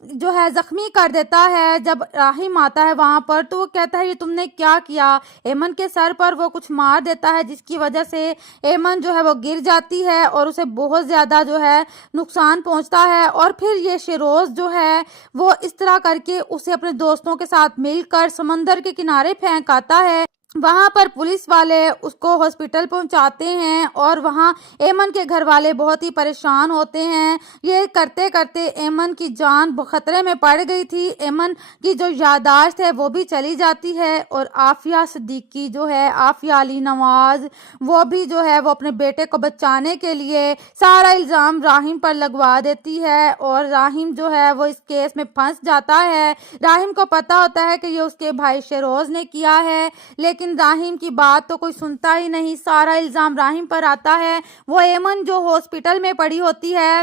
جو ہے زخمی کر دیتا ہے۔ جب راحم آتا ہے وہاں پر تو وہ کہتا ہے یہ تم نے کیا کیا، ایمن کے سر پر وہ کچھ مار دیتا ہے جس کی وجہ سے ایمن جو ہے وہ گر جاتی ہے اور اسے بہت زیادہ جو ہے نقصان پہنچتا ہے۔ اور پھر یہ شیروز جو ہے وہ اس طرح کر کے اسے اپنے دوستوں کے ساتھ مل کر سمندر کے کنارے پھینک آتا ہے۔ وہاں پر پولیس والے اس کو ہاسپٹل پہنچاتے ہیں اور وہاں ایمن کے گھر والے بہت ہی پریشان ہوتے ہیں۔ یہ کرتے کرتے ایمن کی جان خطرے میں پڑ گئی تھی، ایمن کی جو یادداشت ہے وہ بھی چلی جاتی ہے اور عافیہ صدیقی جو ہے، عافیہ علی نواز، وہ بھی جو ہے وہ اپنے بیٹے کو بچانے کے لیے سارا الزام راحم پر لگوا دیتی ہے اور راحم جو ہے وہ اس کیس میں پھنس جاتا ہے۔ راحم کو پتا ہوتا ہے کہ یہ اس کے بھائی شیروز نے کیا ہے، لیکن راحم کی بات تو کوئی سنتا ہی نہیں، سارا الزام راحم پر آتا ہے۔ وہ ایمن جو ہاسپٹل میں پڑی ہوتی ہے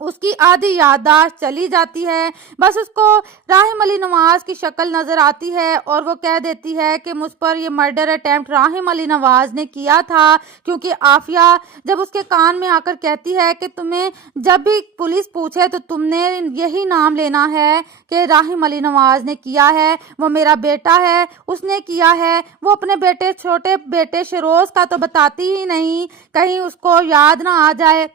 اس کی آدھی یادداشت چلی جاتی ہے، بس اس کو راحم علی نواز کی شکل نظر آتی ہے اور وہ کہہ دیتی ہے کہ مجھ پر یہ مرڈر اٹیمپٹ راحم علی نواز نے کیا تھا، کیونکہ عافیہ جب اس کے کان میں آ کر کہتی ہے کہ تمہیں جب بھی پولیس پوچھے تو تم نے یہی نام لینا ہے کہ راحم علی نواز نے کیا ہے، وہ میرا بیٹا ہے، اس نے کیا ہے۔ وہ اپنے بیٹے، چھوٹے بیٹے شیروز کا تو بتاتی ہی نہیں، کہیں اس کو یاد نہ آ جائے،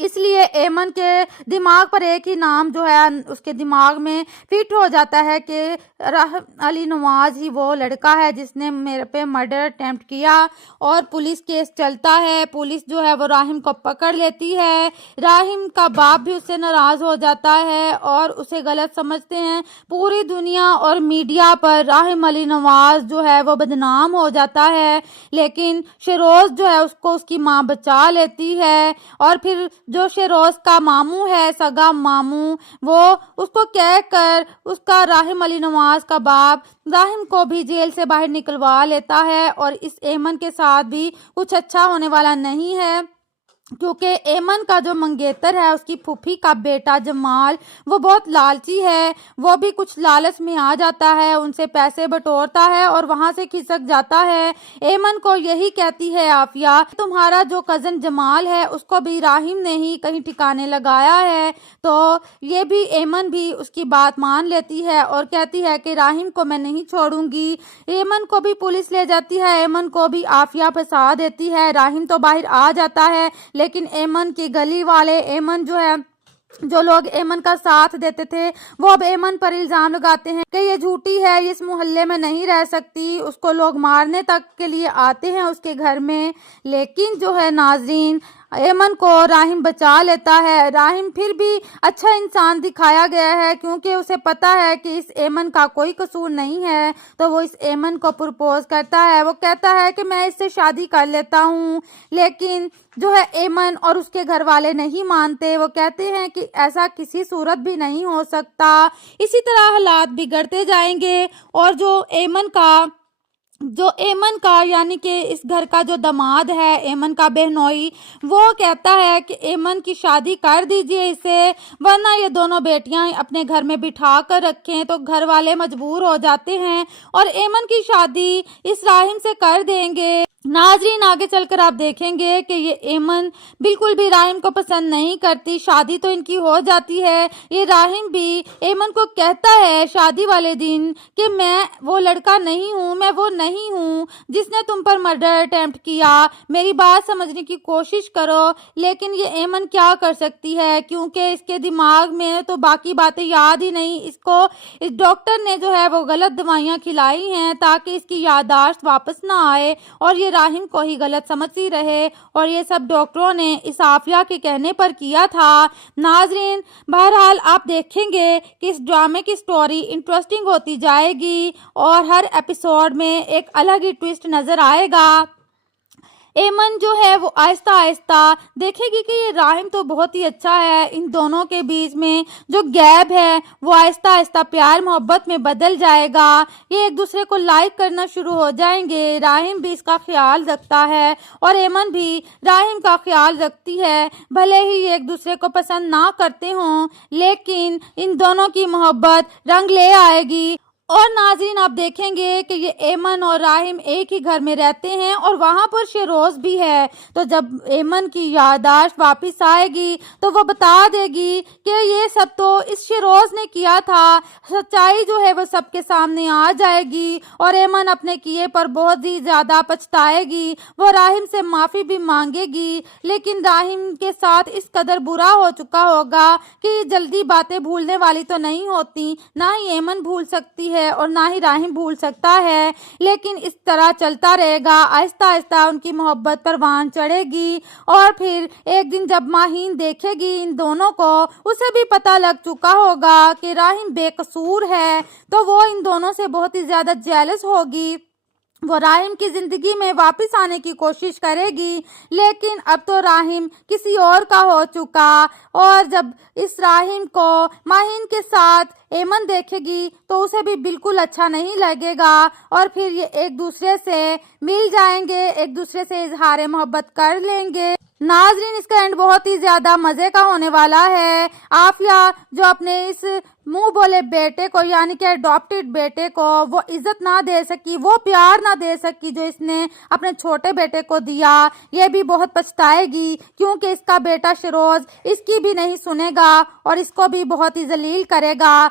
اس لیے ایمن کے دماغ پر ایک ہی نام جو ہے اس کے دماغ میں فٹ ہو جاتا ہے کہ راحم علی نواز ہی وہ لڑکا ہے جس نے میرے پہ مرڈر اٹیمپٹ کیا۔ اور پولیس کیس چلتا ہے، پولیس جو ہے وہ راحم کو پکڑ لیتی ہے۔ راحم کا باپ بھی اس سے ناراض ہو جاتا ہے اور اسے غلط سمجھتے ہیں، پوری دنیا اور میڈیا پر راحم علی نواز جو ہے وہ بدنام ہو جاتا ہے، لیکن شیروز جو ہے اس کو اس کی ماں بچا لیتی ہے۔ اور پھر جو شیروز کا ماموں ہے، سگا ماموں، وہ اس کو کہہ کر اس کا راحم علی نواز کا باپ راحم کو بھی جیل سے باہر نکلوا لیتا ہے اور اس ایمن کے ساتھ بھی کچھ اچھا ہونے والا نہیں ہے، کیونکہ ایمن کا جو منگیتر ہے، اس کی پھوپھی کا بیٹا جمال، وہ بہت لالچی ہے، وہ بھی کچھ لالچ میں آ جاتا ہے، ان سے پیسے بٹورتا ہے اور وہاں سے کھسک جاتا ہے۔ ایمن کو یہی کہتی ہے عافیہ، تمہارا جو کزن جمال ہے اس کو بھی راحم نے ہی کہیں ٹھکانے لگایا ہے، تو یہ بھی ایمن بھی اس کی بات مان لیتی ہے اور کہتی ہے کہ راحم کو میں نہیں چھوڑوں گی۔ ایمن کو بھی پولیس لے جاتی ہے، ایمن کو بھی عافیہ پھنسا دیتی ہے، راحم تو باہر آ جاتا ہے، لیکن ایمن کی گلی والے، ایمن جو ہے، جو لوگ ایمن کا ساتھ دیتے تھے، وہ اب ایمن پر الزام لگاتے ہیں کہ یہ جھوٹی ہے، یہ اس محلے میں نہیں رہ سکتی، اس کو لوگ مارنے تک کے لیے آتے ہیں اس کے گھر میں۔ لیکن جو ہے ناظرین، ایمن کو راحم بچا لیتا ہے۔ راحم پھر بھی اچھا انسان دکھایا گیا ہے کیونکہ اسے پتا ہے کہ اس ایمن کا کوئی قصور نہیں ہے، تو وہ اس ایمن کو پرپوز کرتا ہے۔ وہ کہتا ہے کہ میں اس سے شادی کر لیتا ہوں، لیکن جو ہے ایمن اور اس کے گھر والے نہیں مانتے، وہ کہتے ہیں کہ ایسا کسی صورت بھی نہیں ہو سکتا۔ اسی طرح حالات بگڑتے جائیں گے اور جو ایمن کا یعنی کہ اس گھر کا جو داماد ہے، ایمن کا بہنوئی، وہ کہتا ہے کہ ایمن کی شادی کر دیجئے اسے، ورنہ یہ دونوں بیٹیاں اپنے گھر میں بٹھا کر رکھیں، تو گھر والے مجبور ہو جاتے ہیں اور ایمن کی شادی اس راحم سے کر دیں گے۔ ناظرین، آگے چل کر آپ دیکھیں گے کہ یہ ایمن بالکل بھی راحم کو پسند نہیں کرتی، شادی تو ان کی ہو جاتی ہے۔ یہ راحم بھی ایمن کو کہتا ہے شادی والے دن کہ میں وہ لڑکا نہیں ہوں، میں وہ نہیں ہوں جس نے تم پر مرڈر اٹیمپٹ کیا، میری بات سمجھنے کی کوشش کرو۔ لیکن یہ ایمن کیا کر سکتی ہے کیونکہ اس کے دماغ میں تو باقی باتیں یاد ہی نہیں، اس کو اس ڈاکٹر نے جو ہے وہ غلط دوائیاں کھلائی ہیں تاکہ اس کی یادداشت واپس نہ آئے اور یہ راحم کو ہی غلط سمجھتی رہے، اور یہ سب ڈاکٹروں نے اس عافیہ کے کہنے پر کیا تھا۔ ناظرین، بہرحال آپ دیکھیں گے کہ اس ڈرامے کی سٹوری انٹرسٹنگ ہوتی جائے گی اور ہر ایپیسوڈ میں ایک الگ ہی ٹویسٹ نظر آئے گا۔ ایمن جو ہے وہ آہستہ آہستہ دیکھے گی کہ یہ راحم تو بہت ہی اچھا ہے، ان دونوں کے بیچ میں جو گیپ ہے وہ آہستہ آہستہ پیار محبت میں بدل جائے گا، یہ ایک دوسرے کو لائک کرنا شروع ہو جائیں گے، راحم بھی اس کا خیال رکھتا ہے اور ایمن بھی راحم کا خیال رکھتی ہے، بھلے ہی یہ ایک دوسرے کو پسند نہ کرتے ہوں لیکن ان دونوں کی محبت رنگ لے آئے گی اور ناظرین آپ دیکھیں گے کہ یہ ایمن اور راحم ایک ہی گھر میں رہتے ہیں اور وہاں پر شیروز بھی ہے. تو جب ایمن کی یادداشت واپس آئے گی تو وہ بتا دے گی کہ یہ سب تو اس شیروز نے کیا تھا. سچائی جو ہے وہ سب کے سامنے آ جائے گی اور ایمن اپنے کیے پر بہت ہی زیادہ پچھتائے گی. وہ راحم سے معافی بھی مانگے گی لیکن راحم کے ساتھ اس قدر برا ہو چکا ہوگا کہ جلدی باتیں بھولنے والی تو نہیں ہوتی. نہ ہی ایمن بھول سکتی ہے اور نہ ہی راحم بھول سکتا ہے. لیکن اس طرح چلتا رہے گا. آہستہ آہستہ ان کی محبت پروان چڑھے گی اور پھر ایک دن جب ماہین دیکھے گی ان دونوں کو, اسے بھی پتہ لگ چکا ہوگا کہ راحم بے قصور ہے, تو وہ ان دونوں سے بہت ہی زیادہ جیلس ہوگی. وہ راحم کی زندگی میں واپس آنے کی کوشش کرے گی لیکن اب تو راحم کسی اور کا ہو چکا. اور جب اس راحم کو ماہین کے ساتھ ایمن دیکھے گی تو اسے بھی بالکل اچھا نہیں لگے گا اور پھر یہ ایک دوسرے سے مل جائیں گے, ایک دوسرے سے اظہار محبت کر لیں گے. ناظرین اس کا اینڈ بہت ہی زیادہ مزے کا ہونے والا ہے. عافیہ جو اپنے اس منہ بولے بیٹے کو یعنی کہ اڈاپٹڈ بیٹے کو وہ عزت نہ دے سکی, وہ پیار نہ دے سکی جو اس نے اپنے چھوٹے بیٹے کو دیا, یہ بھی بہت پچھتائے گی کیونکہ اس کا بیٹا شیروز اس کی بھی نہیں سنے گا اور اس کو بھی بہت ہی ذلیل کرے گا.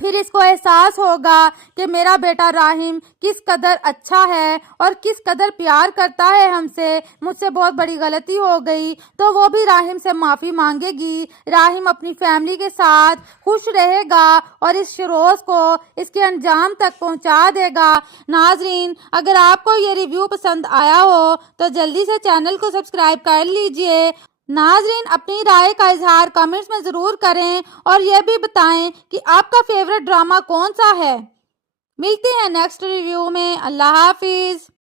پھر اس کو احساس ہوگا کہ میرا بیٹا راحم کس قدر اچھا ہے اور کس قدر پیار کرتا ہے ہم سے, مجھ سے بہت بڑی غلطی ہو گئی. تو وہ بھی راحم سے معافی مانگے گی. راحم اپنی فیملی کے ساتھ خوش رہے گا اور اس شیروز کو اس کے انجام تک پہنچا دے گا. ناظرین اگر آپ کو یہ ریویو پسند آیا ہو تو جلدی سے چینل کو سبسکرائب کر لیجئے. ناظرین اپنی رائے کا اظہار کمنٹس میں ضرور کریں اور یہ بھی بتائیں کہ آپ کا فیورٹ ڈرامہ کون سا ہے. ملتے ہیں نیکسٹ ریویو میں. اللہ حافظ.